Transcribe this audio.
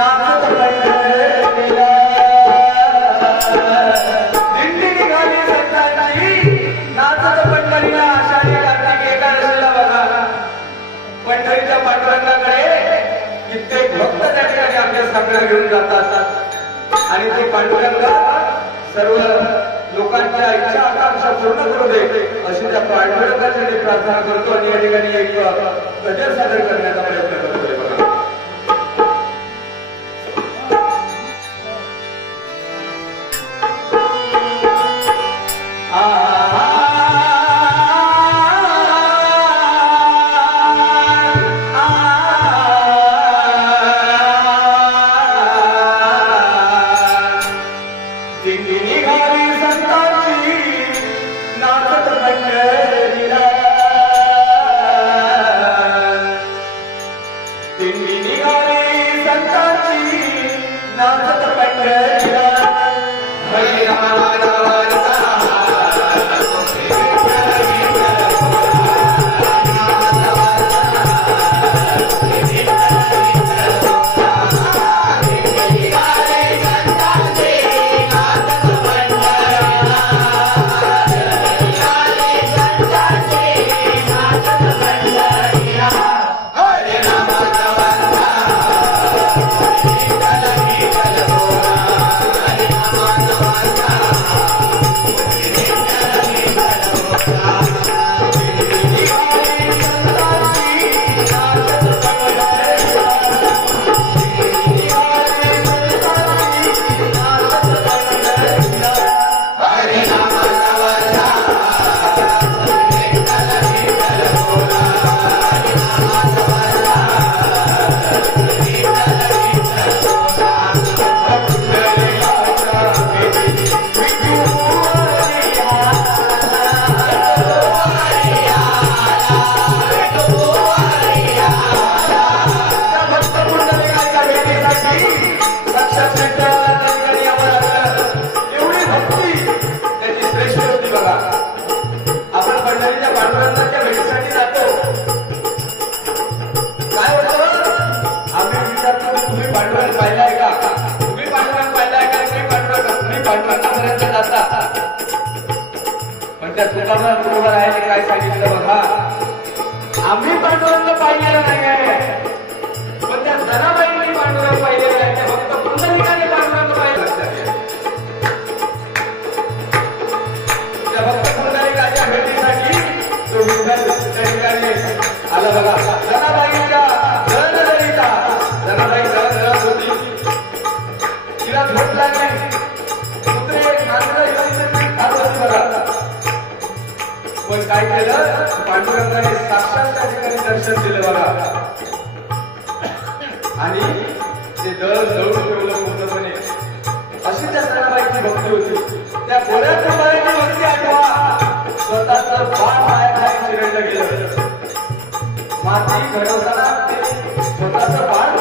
नाचत पंढरीला दिंडी निघाली संतांची नाचत पंढरीला आषाढी कार्तिक एकादशीला बघा पंढरीच्या पांडुरंगाकडे कित्येक भक्त त्या ठिकाणी आपल्या साकडा घेऊन जातात आणि ते पांडुरंग सर्व लोकांच्या इच्छा आकांक्षा पूर्ण करू दे अशी त्या पांडुरंगासाठी प्रार्थना करतो आणि या ठिकाणी एक गजर सादर करण्याचा प्रयत्न करतोय बघा. काय सांगितलं बघा आम्ही पांडुरंग पाहिलेलं नाही आहे पण त्या जनाबाईंनी पांडुरंग पाहिलेलं आहे फक्त पुंडलिकाने पांडुरंग पाहिलं त्या भक्त पुंडलिकाच्या भेटीसाठी तो विठ्ठल त्या ठिकाणी आला बघा. जनाबाईच्या जळजळीता जनाबाई जळजळत होती तिला झोप लागली कुत्रे नांदरं येऊन खात होती बघा. पण काय केलं पांडुरंगाने साक्षात त्या ठिकाणी दर्शन दिलं बघा आणि ते दळ जळून ठेवलं पूर्णपणे. अशी त्या जनाबाईची भक्ती होती. त्या गोऱ्या कुंभाराची भक्ती आठवा स्वतःच बाण पायाखाली चिरडलं गेलं. माती घडवताना ते स्वतःच बाण